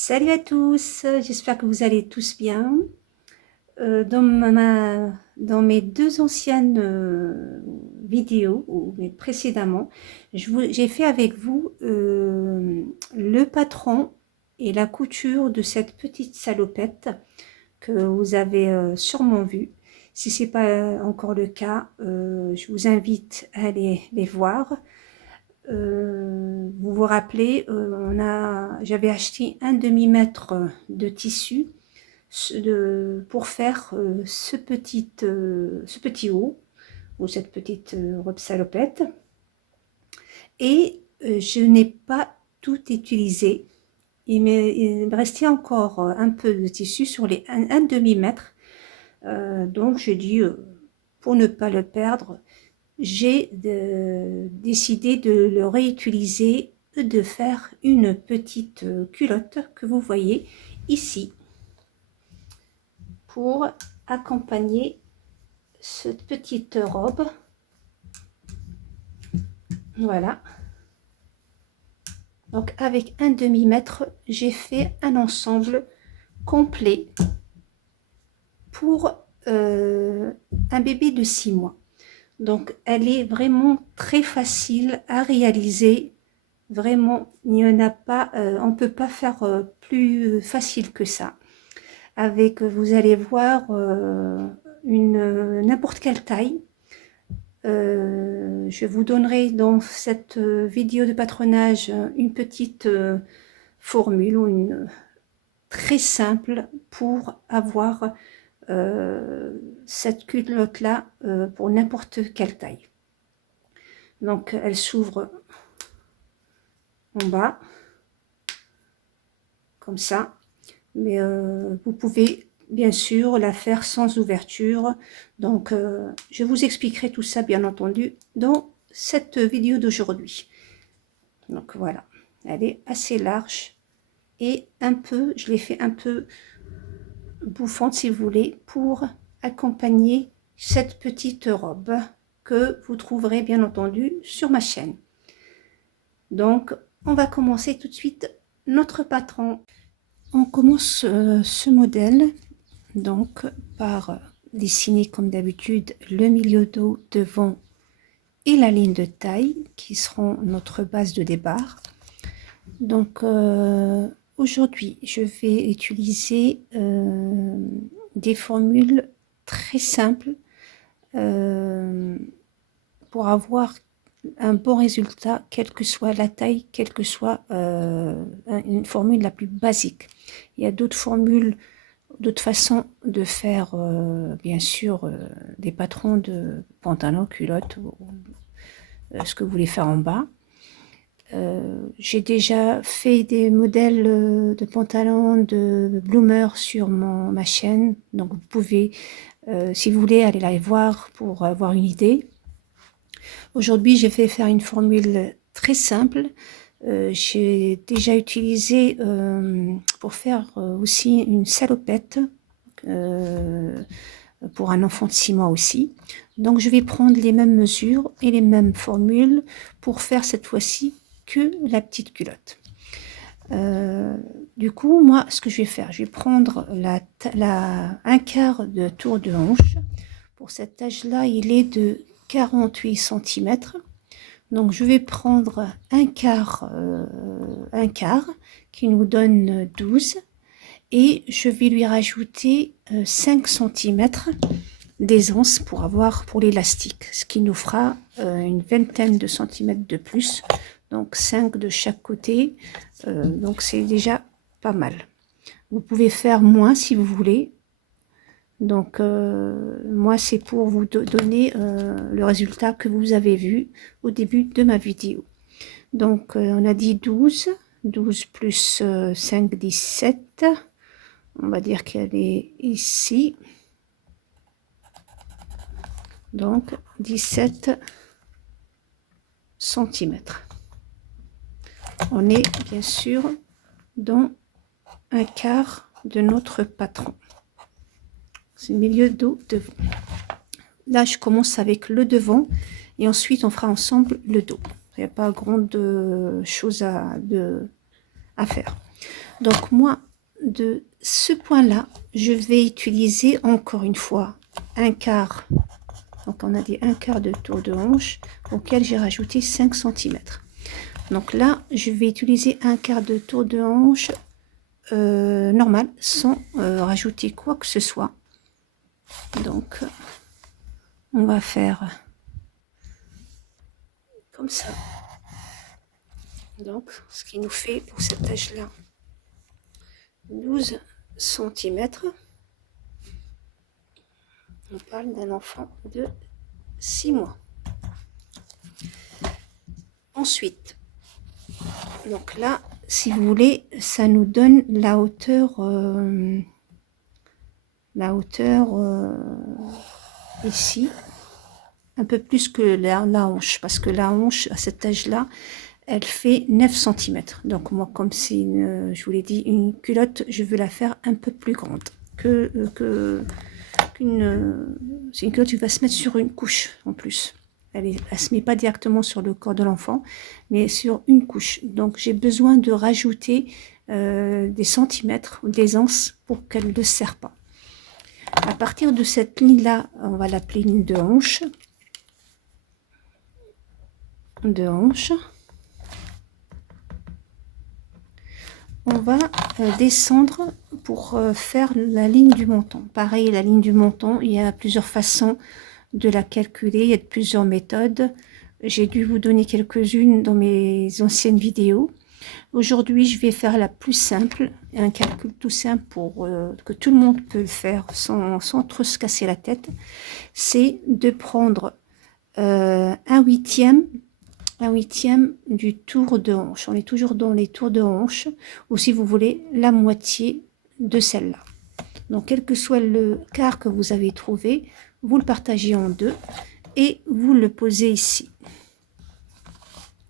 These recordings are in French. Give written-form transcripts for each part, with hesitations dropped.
Salut à tous, j'espère que vous allez tous bien. Dans mes deux anciennes vidéos, ou mais précédemment, j'ai fait avec vous le patron et la couture de cette petite salopette que vous avez sûrement vue. Si ce n'est pas encore le cas, je vous invite à aller les voir. Vous vous rappelez, j'avais acheté un demi-mètre de tissu pour faire ce petit haut ou cette petite robe salopette, et je n'ai pas tout utilisé. Il me restait encore un peu de tissu sur un demi-mètre, donc j'ai dit, pour ne pas le perdre, j'ai décidé de le réutiliser, de faire une petite culotte que vous voyez ici pour accompagner cette petite robe. Voilà. Donc avec un demi-mètre, j'ai fait un ensemble complet pour un bébé de 6 mois. Donc elle est vraiment très facile à réaliser. Vraiment, il n'y en a pas, on ne peut pas faire plus facile que ça. Avec, vous allez voir, n'importe quelle taille. Je vous donnerai dans cette vidéo de patronage une petite formule ou une très simple pour avoir cette culotte là pour n'importe quelle taille. Donc elle s'ouvre en bas comme ça, mais vous pouvez bien sûr la faire sans ouverture. Donc je vous expliquerai tout ça bien entendu dans cette vidéo d'aujourd'hui. Donc voilà, elle est assez large et un peu, je l'ai fait un peu bouffante si vous voulez, pour accompagner cette petite robe que vous trouverez bien entendu sur ma chaîne. Donc on va commencer tout de suite notre patron. On commence ce modèle donc par dessiner comme d'habitude le milieu dos devant et la ligne de taille qui seront notre base de départ. Donc aujourd'hui je vais utiliser des formules très simples pour avoir un bon résultat, quelle que soit la taille, quelle que soit une formule la plus basique. Il y a d'autres formules, d'autres façons de faire, bien sûr, des patrons de pantalons, culottes, ou ce que vous voulez faire en bas. J'ai déjà fait des modèles de pantalons de Bloomer sur ma chaîne, donc vous pouvez, si vous voulez, aller la voir pour avoir une idée. Aujourd'hui, j'ai fait faire une formule très simple. J'ai déjà utilisé pour faire aussi une salopette pour un enfant de 6 mois aussi. Donc, je vais prendre les mêmes mesures et les mêmes formules pour faire cette fois-ci que la petite culotte. Du coup, moi, ce que je vais faire, je vais prendre un quart de tour de hanche. Pour cet âge-là, il est de 48 cm. Donc je vais prendre un quart qui nous donne 12, et je vais lui rajouter 5 cm d'aisance pour l'élastique, ce qui nous fera une vingtaine de centimètres de plus, donc 5 de chaque côté, donc c'est déjà pas mal. Vous pouvez faire moins si vous voulez. Donc moi c'est pour vous donner le résultat que vous avez vu au début de ma vidéo. Donc on a dit 12 plus 5, 17. On va dire qu'elle est ici. Donc 17 cm. On est bien sûr dans un quart de notre patron. C'est le milieu dos devant. Là, je commence avec le devant et ensuite on fera ensemble le dos. Il n'y a pas grande chose à faire. Donc moi, de ce point-là, je vais utiliser encore une fois un quart. Donc on a dit un quart de tour de hanche auquel j'ai rajouté 5 cm. Donc là, je vais utiliser un quart de tour de hanche normal, sans rajouter quoi que ce soit. Donc on va faire comme ça. Donc ce qui nous fait pour cette tâche-là 12 cm. On parle d'un enfant de 6 mois. Ensuite, donc là, si vous voulez, ça nous donne la hauteur ici, un peu plus que la hanche, parce que la hanche, à cet âge-là, elle fait 9 cm. Donc moi, comme c'est, je vous l'ai dit, une culotte, je veux la faire un peu plus grande c'est une culotte qui va se mettre sur une couche en plus. Elle se met pas directement sur le corps de l'enfant, mais sur une couche. Donc j'ai besoin de rajouter des centimètres ou des anses pour qu'elle ne serre pas. À partir de cette ligne-là, on va l'appeler ligne de hanche. On va descendre pour faire la ligne du menton. Pareil, la ligne du menton, il y a plusieurs façons de la calculer, il y a plusieurs méthodes. J'ai dû vous donner quelques-unes dans mes anciennes vidéos. Aujourd'hui, je vais faire la plus simple, un calcul tout simple pour que tout le monde peut le faire sans trop se casser la tête. C'est de prendre un huitième du tour de hanche. On est toujours dans les tours de hanche, ou si vous voulez, la moitié de celle-là. Donc, quel que soit le quart que vous avez trouvé, vous le partagez en deux et vous le posez ici.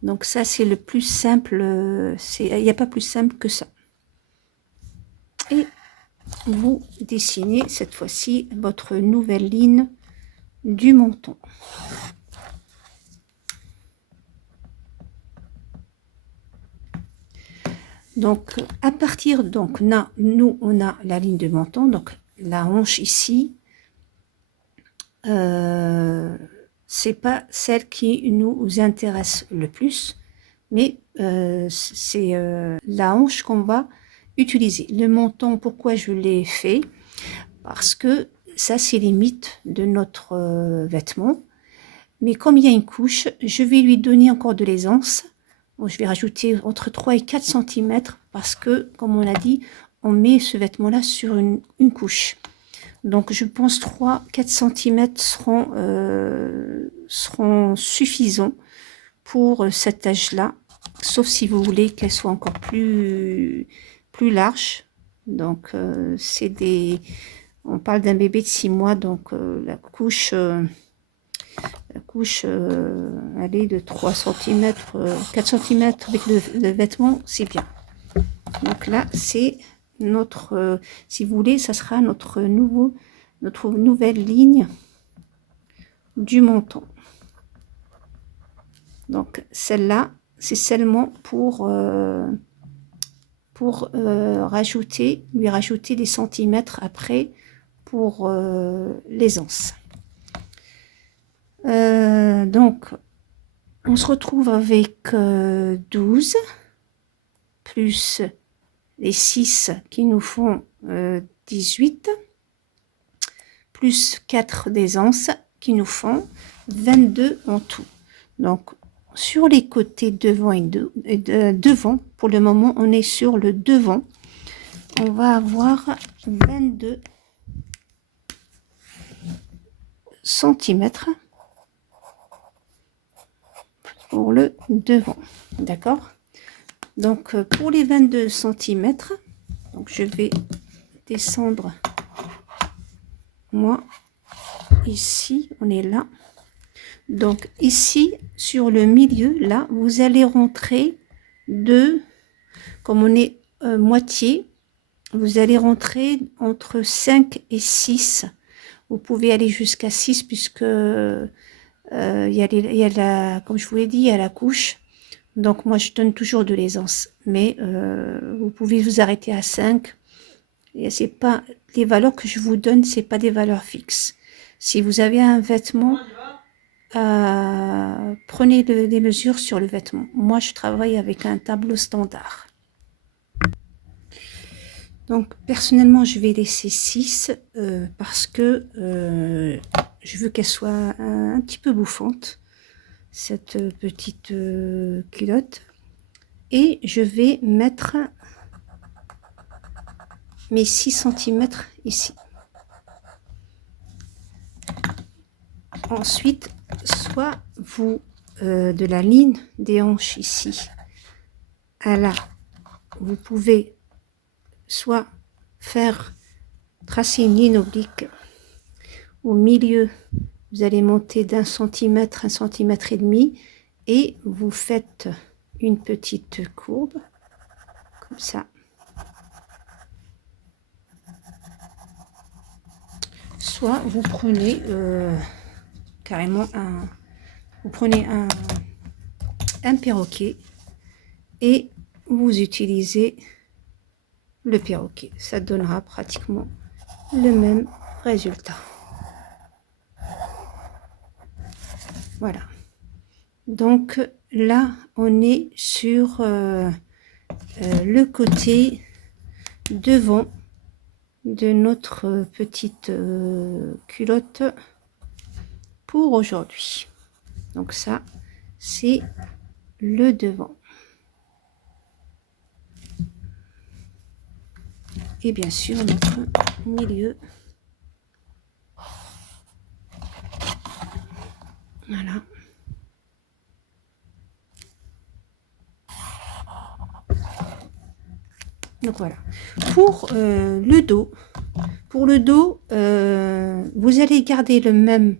Donc ça, c'est le plus simple, il n'y a pas plus simple que ça. Et vous dessinez cette fois-ci votre nouvelle ligne du menton. Donc, à partir, donc, nous, on a la ligne de menton, donc la hanche ici, c'est pas celle qui nous intéresse le plus, mais c'est la hanche qu'on va utiliser. Le menton, pourquoi je l'ai fait? Parce que ça, c'est les limites de notre vêtement. Mais comme il y a une couche, je vais lui donner encore de l'aisance. Bon, je vais rajouter entre 3 et 4 cm parce que, comme on l'a dit, on met ce vêtement-là sur une couche. Donc, je pense 3-4 cm seront suffisants pour cet âge-là, sauf si vous voulez qu'elle soit encore plus large. Donc, on parle d'un bébé de 6 mois, donc la couche... elle est de 3 cm, 4 cm avec le vêtement, c'est bien. Donc là, c'est notre, si vous voulez, ça sera notre nouvelle ligne du menton. Donc celle-là, c'est seulement pour lui rajouter des centimètres après pour l'aisance. Donc, on se retrouve avec 12 plus les 6 qui nous font 18 plus 4 d'aisance qui nous font 22 en tout. Donc, sur les côtés devant et devant, pour le moment, on est sur le devant. On va avoir 22 centimètres pour le devant, d'accord? Donc pour les 22 cm, donc je vais descendre, moi ici on est là, donc ici sur le milieu là vous allez rentrer comme on est moitié, vous allez rentrer entre 5 et 6. Vous pouvez aller jusqu'à 6 puisque il y a comme je vous l'ai dit, il y a la couche. Donc moi je donne toujours de l'aisance, mais vous pouvez vous arrêter à 5. Et c'est pas les valeurs que je vous donne, c'est pas des valeurs fixes. Si vous avez un vêtement, prenez des mesures sur le vêtement. Moi je travaille avec un tableau standard. Donc personnellement je vais laisser 6 parce que je veux qu'elle soit un petit peu bouffante, cette petite culotte. Et je vais mettre mes 6 cm ici. Ensuite, soit vous, de la ligne des hanches ici à là, vous pouvez soit tracer une ligne oblique au milieu, vous allez monter d'1 centimètre, 1 centimètre et demi, et vous faites une petite courbe, comme ça. Soit vous prenez carrément un perroquet et vous utilisez le perroquet. Ça donnera pratiquement le même résultat. Voilà. Donc là, on est sur le côté devant de notre petite culotte pour aujourd'hui. Donc ça, c'est le devant. Et bien sûr, notre milieu. Voilà. Donc voilà. Pour le dos, vous allez garder le même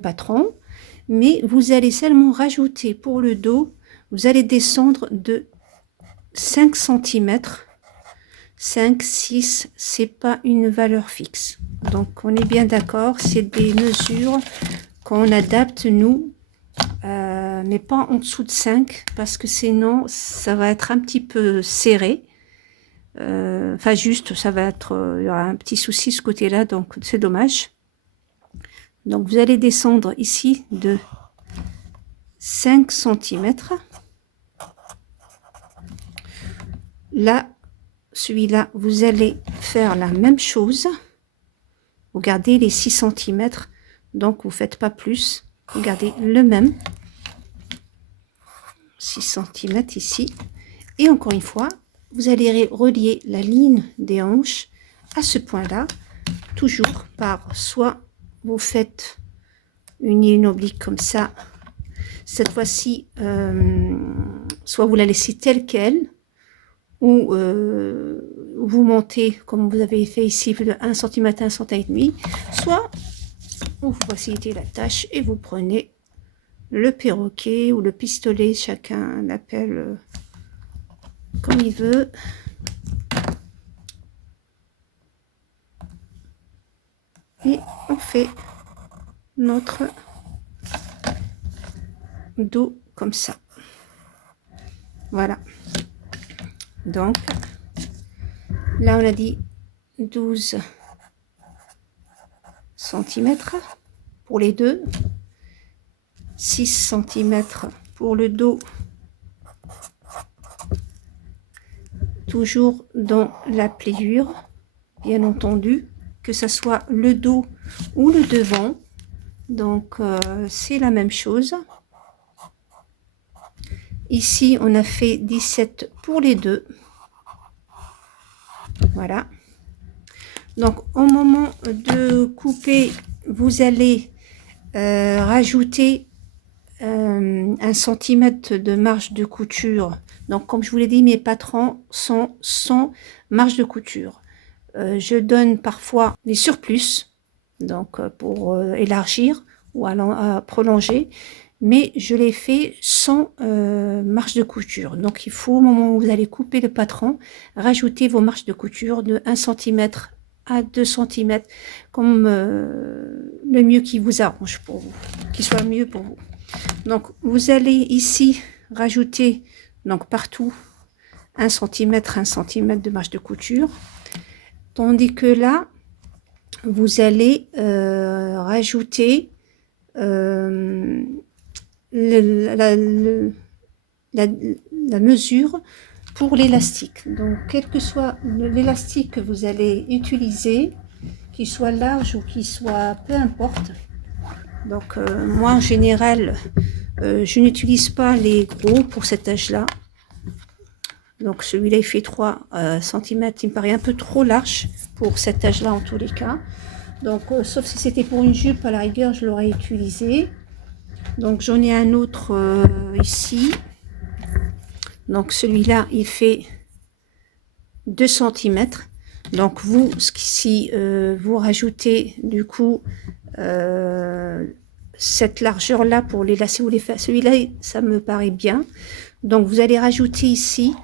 patron, mais vous allez seulement rajouter pour le dos, vous allez descendre de 5 cm. 5, 6, c'est pas une valeur fixe. Donc on est bien d'accord, c'est des mesures qu'on adapte nous, mais pas en dessous de 5, parce que sinon ça va être un petit peu serré. Enfin juste, ça va être, il y aura un petit souci ce côté-là, donc c'est dommage. Donc vous allez descendre ici de 5 cm. Là, celui-là, vous allez faire la même chose. Vous gardez les 6 cm, donc vous ne faites pas plus. Vous gardez le même. 6 cm ici. Et encore une fois, vous allez relier la ligne des hanches à ce point-là, toujours par soit vous faites une ligne oblique comme ça. Cette fois-ci, soit vous la laissez telle qu'elle, ou vous montez comme vous avez fait ici de 1 cm, 1 cm et demi, soit vous facilitez la tâche et vous prenez le perroquet ou le pistolet, chacun l'appelle comme il veut. Et on fait notre dos comme ça. Voilà. Donc, là on a dit 12 cm pour les deux, 6 cm pour le dos, toujours dans la pliure, bien entendu, que ce soit le dos ou le devant. Donc c'est la même chose. Ici on a fait 17 pour les deux. Voilà. Donc au moment de couper, vous allez rajouter 1 centimètre de marge de couture. Donc comme je vous l'ai dit, mes patrons sont sans marge de couture. Je donne parfois des surplus, donc pour élargir ou à prolonger, mais je les fais sans marge de couture. Donc il faut, au moment où vous allez couper le patron, rajouter vos marges de couture de 1 cm à 2 cm, comme le mieux qui vous arrange pour vous, qui soit mieux pour vous. Donc vous allez ici rajouter donc partout 1 cm de marge de couture, tandis que là vous allez rajouter la mesure pour l'élastique. Donc quel que soit l'élastique que vous allez utiliser, qu'il soit large ou qu'il soit peu importe. Donc moi en général je n'utilise pas les gros pour cet âge là. Donc celui-là il fait 3 cm, il me paraît un peu trop large pour cet âge là en tous les cas. Donc sauf si c'était pour une jupe, à la rigueur je l'aurais utilisé. Donc j'en ai un autre ici. Donc celui-là il fait 2 cm. Donc vous, si vous rajoutez du coup cette largeur là pour les lacets ou les faire, celui-là ça me paraît bien. Donc vous allez rajouter ici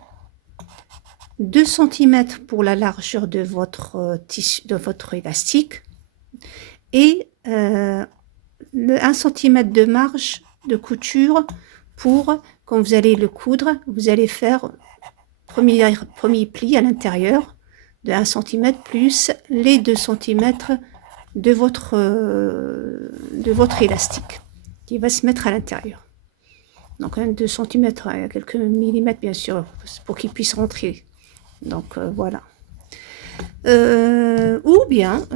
2 cm pour la largeur de votre tissu, de votre élastique, et le 1 cm de marge de couture pour, quand vous allez le coudre, vous allez faire premier pli à l'intérieur de 1 cm plus les 2 cm de votre élastique qui va se mettre à l'intérieur. Donc 2 cm, il y a quelques millimètres bien sûr pour qu'il puisse rentrer. Donc voilà. Ou bien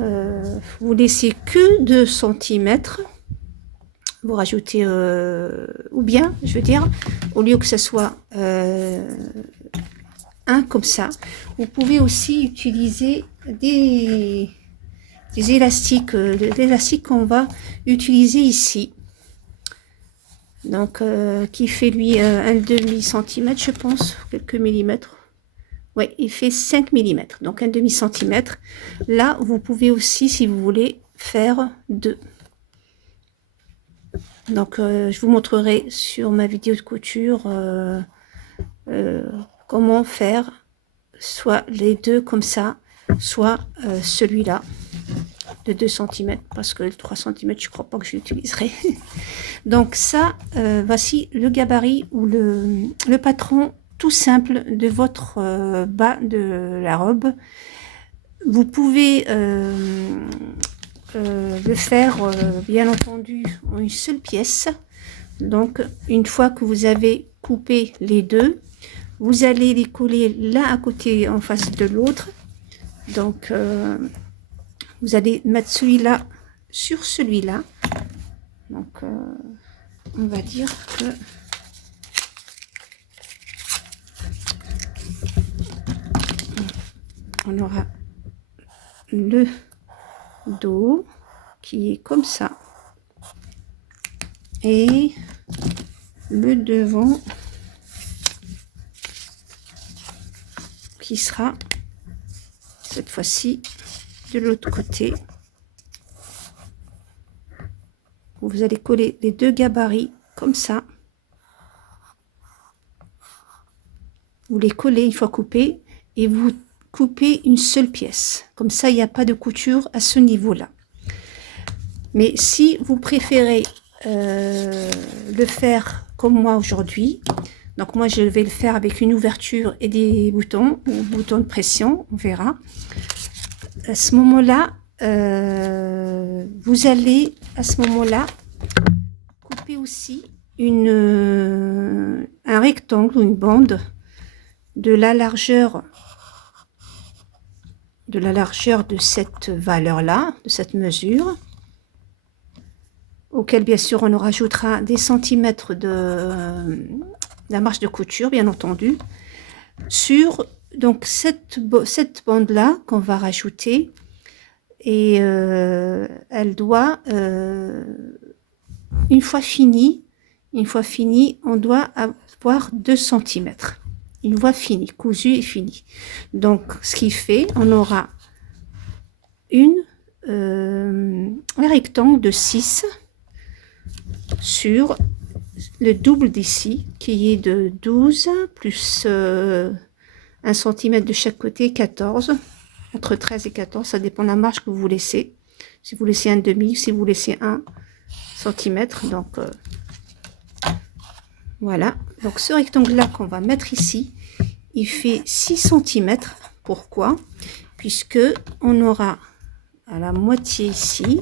vous laissez que 2 cm, vous rajoutez, ou bien je veux dire, au lieu que ce soit un comme ça, vous pouvez aussi utiliser des élastiques, l'élastique qu'on va utiliser ici. Donc qui fait lui un demi centimètre je pense, quelques millimètres. Oui, il fait 5 mm, donc un demi centimètre. Là, vous pouvez aussi, si vous voulez, faire 2. Donc, je vous montrerai sur ma vidéo de couture comment faire soit les deux comme ça, soit celui-là de 2 cm, parce que le 3 cm, je crois pas que je l'utiliserai. Donc ça, voici le gabarit ou le patron tout simple de votre bas de la robe. Vous pouvez le faire bien entendu en une seule pièce. Donc une fois que vous avez coupé les deux, vous allez les coller l'un à côté en face de l'autre. Donc vous allez mettre celui-là sur celui-là. Donc on va dire que on aura le dos qui est comme ça et le devant qui sera cette fois-ci de l'autre côté. Vous allez coller les deux gabarits comme ça. Vous les collez une fois coupés et vous coupez une seule pièce. Comme ça, il n'y a pas de couture à ce niveau-là. Mais si vous préférez le faire comme moi aujourd'hui, donc moi je vais le faire avec une ouverture et des boutons, ou boutons de pression, on verra. À ce moment-là, vous allez à ce moment-là couper aussi un rectangle ou une bande de la largeur de cette valeur-là, de cette mesure, auquel bien sûr on nous rajoutera des centimètres de la marge de couture, bien entendu, sur donc cette bande-là qu'on va rajouter, et elle doit, une fois finie, on doit avoir 2 cm. Une fois finie, cousue et finie. Donc, ce qui fait, on aura un rectangle de 6 sur le double d'ici, qui est de 12 plus 1 cm de chaque côté, 14. Entre 13 et 14, ça dépend de la marge que vous laissez. Si vous laissez un demi, si vous laissez 1 cm, donc Voilà, donc ce rectangle-là qu'on va mettre ici, il fait 6 cm. Pourquoi? Puisque on aura à la moitié ici,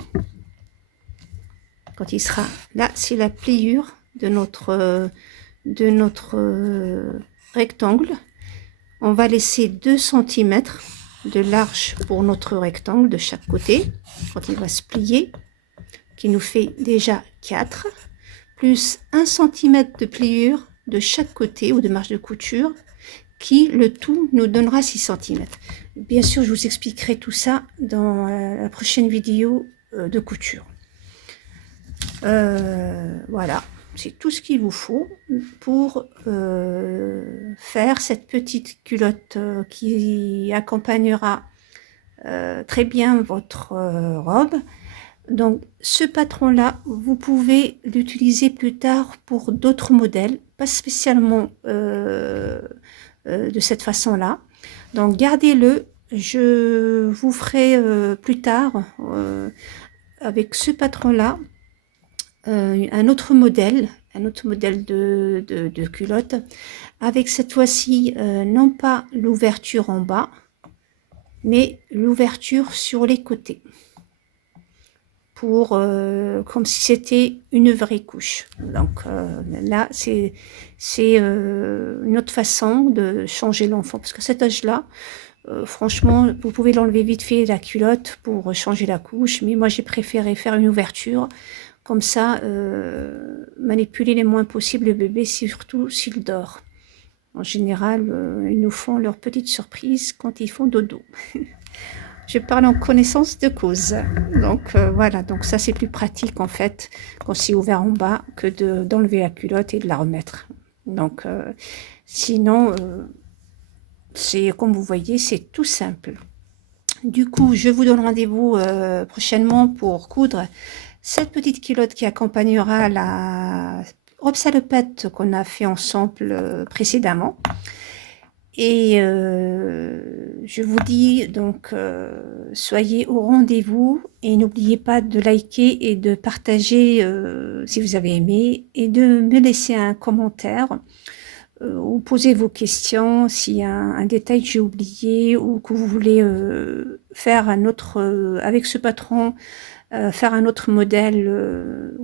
quand il sera là, c'est la pliure de notre rectangle. On va laisser 2 cm de large pour notre rectangle de chaque côté, quand il va se plier, qui nous fait déjà 4, plus 1 cm de pliure de chaque côté ou de marge de couture, qui le tout nous donnera 6 cm. Bien sûr, je vous expliquerai tout ça dans la prochaine vidéo de couture. Voilà, c'est tout ce qu'il vous faut pour faire cette petite culotte qui accompagnera très bien votre robe. Donc ce patron là, vous pouvez l'utiliser plus tard pour d'autres modèles, pas spécialement de cette façon là. Donc gardez-le, je vous ferai plus tard avec ce patron là un autre modèle de culotte, avec cette fois-ci non pas l'ouverture en bas, mais l'ouverture sur les côtés, pour comme si c'était une vraie couche. Donc là c'est une autre façon de changer l'enfant, parce qu'à cet âge-là, franchement, vous pouvez l'enlever vite fait la culotte pour changer la couche, mais moi j'ai préféré faire une ouverture. Comme ça, manipuler le moins possible le bébé, surtout s'il dort. En général, ils nous font leur petite surprise quand ils font dodo. Je parle en connaissance de cause. Donc voilà, donc ça c'est plus pratique en fait, quand c'est ouvert en bas, que d'enlever la culotte et de la remettre. Donc sinon, c'est comme vous voyez, c'est tout simple. Du coup, je vous donne rendez-vous prochainement pour coudre cette petite culotte qui accompagnera la robe salopette qu'on a fait ensemble précédemment. Et je vous dis donc, soyez au rendez-vous et n'oubliez pas de liker et de partager si vous avez aimé, et de me laisser un commentaire ou poser vos questions s'il y a un détail que j'ai oublié, ou que vous voulez faire un autre avec ce patron, faire un autre modèle,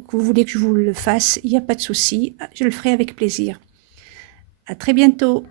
que vous voulez que je vous le fasse, il n'y a pas de souci, je le ferai avec plaisir. À très bientôt.